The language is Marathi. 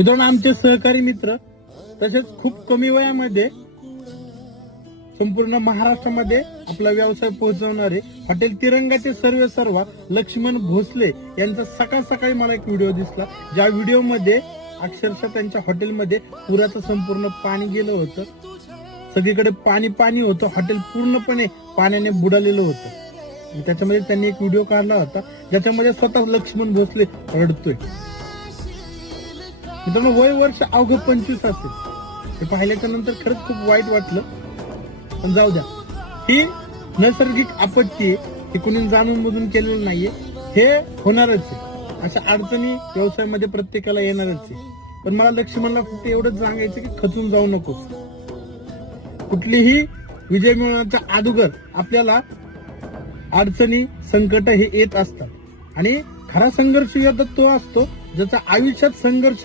मित्रांनो, आमचे सहकारी मित्र तसेच खूप कमी वयामध्ये संपूर्ण महाराष्ट्रामध्ये आपला व्यवसाय पोहोचवणारे हॉटेल तिरंगाचे सर्व लक्ष्मण भोसले यांचा सकाळ सकाळी मला एक व्हिडिओ दिसला, ज्या व्हिडिओमध्ये अक्षरशः त्यांच्या हॉटेलमध्ये पुराचं संपूर्ण पाणी गेलं होतं. सगळीकडे पाणी होतं, हॉटेल पूर्णपणे पाण्याने बुडालेलं होतं. त्याच्यामध्ये त्यांनी एक व्हिडिओ काढला होता ज्याच्यामध्ये स्वतः लक्ष्मण भोसले रडतोय. मित्रांनो, वय वर्ष अवघं 25 असेल. हे पाहिल्याच्या नंतर खरंच खूप वाईट वाटलं, पण जाऊ द्या. ही नैसर्गिक आपत्ती आहे, ही कुणी जाणून बुजून केलेलं नाहीये. हे होणारच आहे. अशा अडचणी व्यवसायामध्ये प्रत्येकाला येणारच आहे. पण मला लक्ष्मणला फक्त एवढंच सांगायचं की खचून जाऊ नको. कुठलीही विजय मिळवण्याच्या अगोदर आपल्याला अडचणी संकट हे येत असतात आणि खरा संघर्ष योद्धा तो असतो ज्याचा आयुष्यात संघर्ष